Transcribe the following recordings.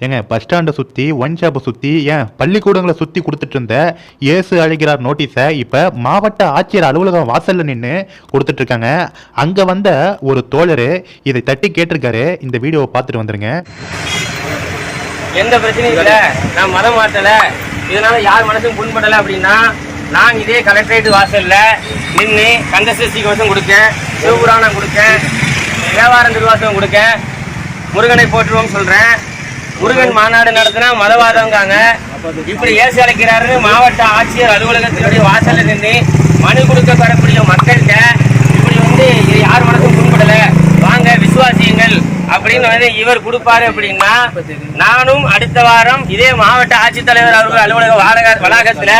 ஏங்க பஸ் ஸ்டாண்டை சுற்றி ஒன் ஷாப்பை சுற்றி ஏன் பள்ளிக்கூடங்களை சுற்றி கொடுத்துட்டு இருந்த இயேசு அழைக்கிறார் நோட்டீஸை இப்போ மாவட்ட ஆட்சியர் அலுவலகம் வாசலில் நின்று கொடுத்துட்ருக்காங்க அங்கே வந்த ஒரு தோழர் இதை தட்டி கேட்டிருக்காரு. இந்த வீடியோவை பார்த்துட்டு வந்துருங்க. எந்த பிரச்சனையும் இல்லை. நான் மதம் மாத்தல இதனால யார் மனசும் புண்படலை அப்படின்னா நான் இதே கலெக்டரேட் வாசலில் நின்று கந்தசஷ்டி கவசம் கொடுக்கேன் சிவபுராணம் கொடுக்கேன் தேவாரம் திருவாசம் கொடுக்கேன் முருகனை போற்றுவோம் சொல்கிறேன் முருகன் மாநாடு நடத்தினா மதவாதங்காங்க இப்படி ஏசி அழைக்கிறாருன்னு மாவட்ட ஆட்சியர் அலுவலகத்தினுடைய வாசலில் நின்று மனு கொடுக்க பெறக்கூடிய மக்கள்கிட்ட இப்படி வந்து இது யார் மனசும் புண்படல. வாங்க விசுவாசியுங்கள். அப்படின்னு வந்து இவர் கொடுப்பாரு அப்படின்னா நானும் அடுத்த வாரம் இதே மாவட்ட ஆட்சித்தலைவர் அவர்கள் அலுவலக வாடகை வளாகத்துல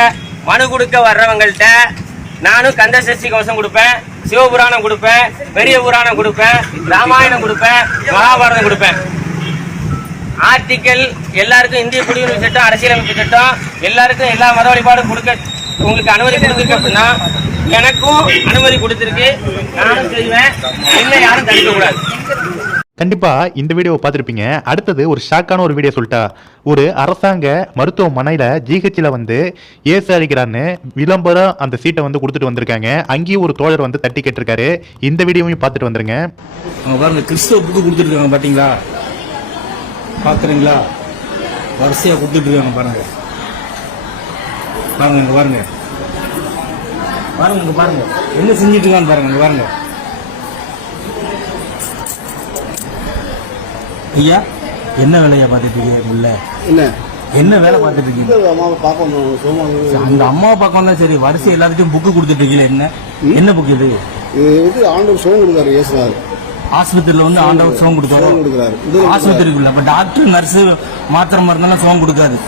மனு கொடுக்க வர்றவங்கள்ட்ட நானும் கந்தசஷ்டி கவசம் கொடுப்பேன் சிவபுராணம் கொடுப்பேன் பெரிய புராணம் கொடுப்பேன் ராமாயணம் கொடுப்பேன் மகாபாரதம் கொடுப்பேன். ஆர்டிக்கல் எல்லாருக்கும் இந்திய குடியுரிமை சட்டம் அரசியலமைப்பு சட்டம் எல்லாருக்கும் எல்லா மத வழிபாடும் கொடுக்க உங்களுக்கு அனுமதி கொடுத்துருக்கு அப்படின்னா எனக்கும் அனுமதி கொடுத்துருக்கு. நானும் செய்வேன். என்ன யாரும் தடுக்க கூடாது கண்டிப்பாக இந்த வீடியோவை பார்த்துருப்பீங்க. அடுத்தது ஒரு ஷாக்கான ஒரு வீடியோ சொல்லிட்டா. ஒரு அரசாங்க மருத்துவமனையில் ஜிஹெச்சில் வந்து ஏசு அழைக்கிறான்னு விளம்பரம் அந்த சீட்டை வந்து கொடுத்துட்டு வந்திருக்காங்க. அங்கேயும் ஒரு தோழர் வந்து தட்டி கேட்டிருக்காரு. இந்த வீடியோவையும் பார்த்துட்டு வந்துருங்க. அவங்க பாருங்க கிறிஸ்தவ புக்கு கொடுத்துருக்காங்க பாத்தீங்களா? பாக்குறீங்களா? வரிசையா கொடுத்துட்டு இருக்காங்க பாருங்க. பாருங்க இங்க பாருங்க. பாருங்க இங்க பாருங்க. என்ன செஞ்சுட்டு இருக்கான்னு பாருங்க இங்க பாருங்க. ஐயா என்ன வேலையா பார்த்துட்டு இருக்கீங்க உள்ள? என்ன? என்ன வேலை பார்த்துட்டு இருக்கீங்க? அந்த அம்மாவை பார்க்கலாம் தான் சரி வரிசை எல்லாத்துக்கும் புக்கு கொடுத்துட்டு இருக்கீங்க என்ன? என்ன புக் இது? இது வந்து ஆண்டவர் சோகம் கொடுக்காரு இயேசுனார் ஆஸ்பத்திரியில வந்து ஆண்டவர் சோகம் கொடுத்தாரு ஆஸ்பத்திரிக்குள்ள அப்ப டாக்டர் நர்ஸ் மாத்திரை மருந்தெல்லாம் சோகம் கொடுக்காது.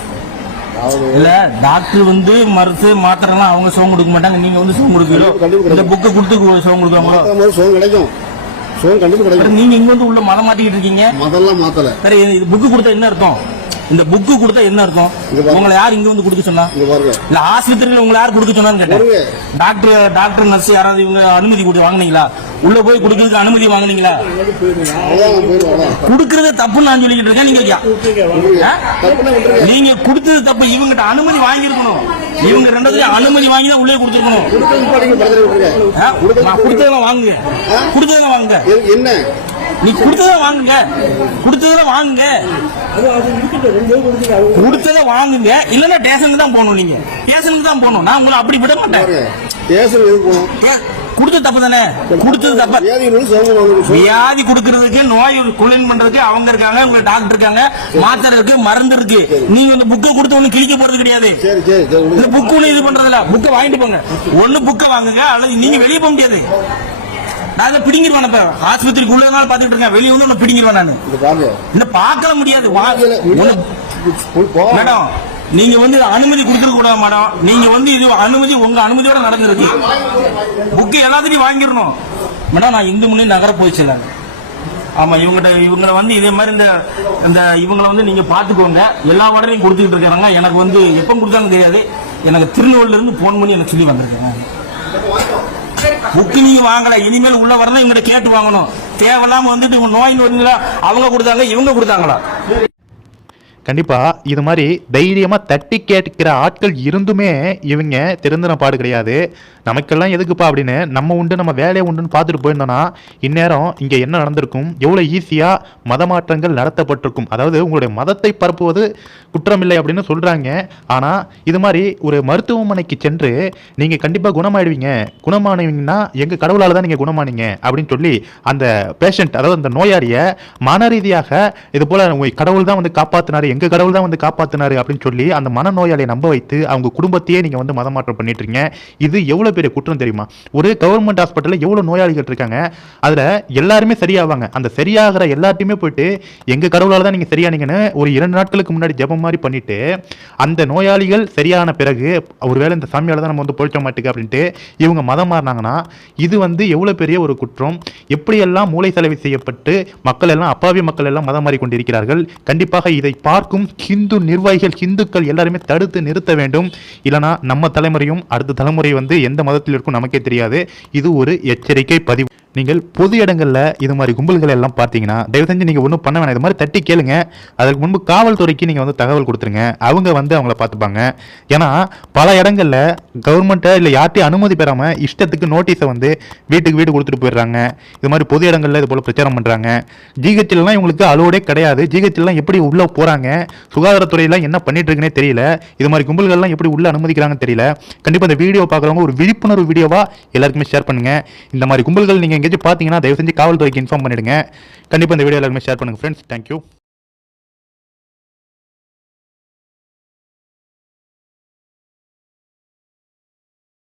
இல்ல டாக்டர் வந்து மருந்து மாத்திரை எல்லாம் அவங்க சோகம் கொடுக்க மாட்டாங்க நீங்க வந்து சோகம் கண்டிப்பா இந்த புக்கை கொடுத்து சோகம் கொடுக்காங்களோ சோகம் கிடைக்கும். சோகம் கண்டிப்பா கிடைக்கும். நீங்க இங்க வந்து உள்ள மதம் மாட்டிக்கிட்டு இருக்கீங்க? மதம்லாம் மாத்தல. சரி இது புக்கு கொடுத்தா என்ன அர்த்தம்? இந்த புக்கு கொடுத்தா என்ன பாருங்க. உங்களை யார் இங்க வந்து கொடுக்க சொன்னா? இல்ல ஆஸ்பத்திரியில உங்களை யார் கொடுக்க சொன்னான்னு கேட்டேன். டாக்டர் டாக்டர் நர்ஸ் யாராவது இவங்க அனுமதி கொடுத்து வாங்குனீங்களா? உள்ள போய் கொடுக்கறதுக்கு அனுமதி வாங்குனீங்களா? கொடுக்கறது தப்புன்னு நான் சொல்லிக்கிட்டு இருக்கேன் நீங்க நீங்க கொடுத்தது தப்பு இவங்கிட்ட அனுமதி வாங்கியிருக்கணும். இவங்க ரெண்டாவது அனுமதி வாங்கி தான் உள்ளே கொடுத்துருக்கணும். கொடுத்ததெல்லாம் வாங்குங்க. கொடுத்ததெல்லாம் வாங்குங்க. என்ன? நீ கொடுத்ததை வாங்குங்க. கொடுத்ததை வாங்குங்க. கொடுத்ததை வாங்குங்க. இல்லன்னா ஸ்டேஷனுக்கு தான் போகணும் நீங்க. ஸ்டேஷனுக்கு தான் போகணும். நான் உங்களை அப்படி விட மாட்டேன். ஏ, கொடுத்தது தப்பு தானே? கொடுத்தது தப்பு. வியாதி கொடுக்கறதுக்கு நோய் குளின் பண்றதுக்கு அவங்க இருக்காங்க உங்க டாக்டர் இருக்காங்க. மாத்திரை இருக்கு மருந்து இருக்கு. நீங்க இந்த புக்கை கொடுத்து ஒண்ணு கிழிக்க போறது கிடையாது. சரி சரி சரி. இந்த. புக்கு ஒண்ணு இது பண்றது இல்ல புக்கை வாங்கிட்டு போங்க. ஒண்ணு புக்கை வாங்குங்க. அல்லது நீங்க வெளியே போக முடியாது. நான் இதை பிடிங்கிருவேன் இப்ப ஆஸ்பத்திரிக்கு உள்ள நாள் பாத்துட்டு இருக்கேன். வெளியே வந்து ஒண்ணு பிடிங்கிருவேன் நான். இல்ல பார்க்கல முடியாது. மேடம் நீங்க வந்து அனுமதி கொடுத்துருக்க கூடாது மேடம். நீங்க வந்து இது அனுமதி உங்க அனுமதியோட நடந்திருக்கு. புக்கு எல்லாத்தையும் வாங்கிடணும். மேடம் நான் இந்து முன்னே நகர போயிடுச்சு ஆமா இவங்ககிட்ட இவங்களை வந்து இதே மாதிரி இந்த இந்த இவங்களை வந்து நீங்க பாத்துக்கோங்க எல்லா வார்டையும் கொடுத்துக்கிட்டு இருக்காங்க எனக்கு வந்து எப்ப கொடுத்தாங்க தெரியாது. எனக்கு திருநெல்வேலில இருந்து போன் பண்ணி எனக்கு சொல்லி வந்திருக்காங்க. புக்கு நீங்க வாங்கல இனிமேல் உள்ள வரதை இவங்ககிட்ட கேட்டு வாங்கணும். தேவையில்லாம வந்துட்டு இவங்க நோய் வருங்களா அவங்க கொடுத்தாங்க இவங்க கொடுத்தாங்களா? கண்டிப்பாக இது மாதிரி தைரியமாக தட்டி கேட்கிற ஆட்கள் இருந்துமே இவங்க திருந்தின பாடு கிடையாது. நமக்கெல்லாம் எதுக்குப்பா அப்படின்னு நம்ம உண்டு நம்ம வேலையை உண்டுன்னு பார்த்துட்டு போயிருந்தோன்னா இந்நேரம் இங்கே என்ன நடந்திருக்கும்? எவ்வளோ ஈஸியாக மத மாற்றங்கள் நடத்தப்பட்டிருக்கும். அதாவது உங்களுடைய மதத்தை பரப்புவது குற்றமில்லை அப்படின்னு சொல்கிறாங்க ஆனால் இது மாதிரி ஒரு மருத்துவமனைக்கு சென்று நீங்கள் கண்டிப்பாக குணமாயிடுவீங்க. குணமானவீங்கன்னா எங்கள் கடவுளால் தான் நீங்கள் குணமானீங்க அப்படின்னு சொல்லி அந்த பேஷண்ட் அதாவது அந்த நோயாளியை மன ரீதியாக இது போல் உங்கள் கடவுள் தான் வந்து காப்பாற்றினார் எங்கள் கடவுள் தான் வந்து காப்பாற்றினார் அப்படின்னு சொல்லி அந்த மனநோயாளியை நம்ப வைத்து அவங்க குடும்பத்தையே நீங்கள் வந்து மதமாற்றம் பண்ணிட்டுருங்க இருக்கீங்க. இது எவ்வளோ பெரிய குற்றம் தெரியுமா? ஒரு கவர்மெண்ட் ஹாஸ்பிட்டலில் எவ்வளோ நோயாளிகள் இருக்காங்க? அதில் எல்லாருமே சரியாவாங்க. அந்த சரியாகிற எல்லாத்தையுமே போயிட்டு எங்கள் கடவுளால் தான் நீங்கள் சரியானீங்கன்னு ஒரு இரண்டு நாட்களுக்கு முன்னாடி ஜபம் மாதிரி பண்ணிட்டு அந்த நோயாளிகள் சரியான பிறகு ஒருவேளை இந்த சாமியால் தான் நம்ம வந்து பொழிச்ச மாட்டுக்கு அப்படின்ட்டு இவங்க மதம் மாறினாங்கன்னா இது வந்து எவ்வளோ பெரிய ஒரு குற்றம்? எப்படியெல்லாம் மூளை செலவு செய்யப்பட்டு மக்கள் எல்லாம் அப்பாவி மக்கள் எல்லாம் மதம் மாறி கொண்டிருக்கிறார்கள் கண்டிப்பாக இதை பார்க்கும் ஹிந்து நிர்வாகிகள் ஹிந்துக்கள் எல்லாருமே தடுத்து நிறுத்த வேண்டும். இல்லைனா நம்ம தலைமுறையும் அடுத்த தலைமுறை வந்து எந்த மதத்தில் இருக்கும் நமக்கே தெரியாது. இது ஒரு எச்சரிக்கை பதிவு. நீங்கள் பொது இடங்களில் இது மாதிரி கும்பல்கள் எல்லாம் பார்த்தீங்கன்னா தயவு செஞ்சு நீங்கள் ஒன்றும் பண்ண வேணாம். இது மாதிரி தட்டி கேளுங்க. அதற்கு முன்பு காவல்துறைக்கு நீங்கள் வந்து தகவல் கொடுத்துருங்க. அவங்க வந்து அவங்கள பார்த்துப்பாங்க. ஏன்னா பல இடங்களில் கவர்மெண்ட்டை இல்லை யார்ட்டையும் அனுமதி பெறாமல் இஷ்டத்துக்கு நோட்டீஸை வந்து வீட்டுக்கு வீடு கொடுத்துட்டு போயிடுறாங்க. இது மாதிரி பொது இடங்களில் இது போல் பிரச்சாரம் பண்ணுறாங்க ஜிஹெச்லாம் இவங்களுக்கு அலோடே கிடையாது. ஜிஹெச்லாம் எப்படி உள்ளே போகிறாங்க சுகாதாரத்துறையெல்லாம் என்ன பண்ணிட்டு இருக்குன்னே தெரியல. இது மாதிரி கும்பல்கள்லாம் எப்படி உள்ளே அனுமதிக்கிறாங்கன்னு தெரியல. கண்டிப்பாக இந்த வீடியோ பார்க்குறவங்க ஒரு விழிப்புணர்வு வீடியோவாக எல்லாருக்குமே ஷேர் பண்ணுங்கள் இந்த மாதிரி கும்பல்கள் நீங்கள் எங்கேயாச்சும் பார்த்தீங்கன்னா தயவு செஞ்சு காவல்துறைக்கு இன்ஃபார்ம் பண்ணிடுங்க. கண்டிப்பாக இந்த வீடியோ எல்லாருமே ஷேர் பண்ணுங்கள் ஃப்ரெண்ட்ஸ் தேங்க்யூ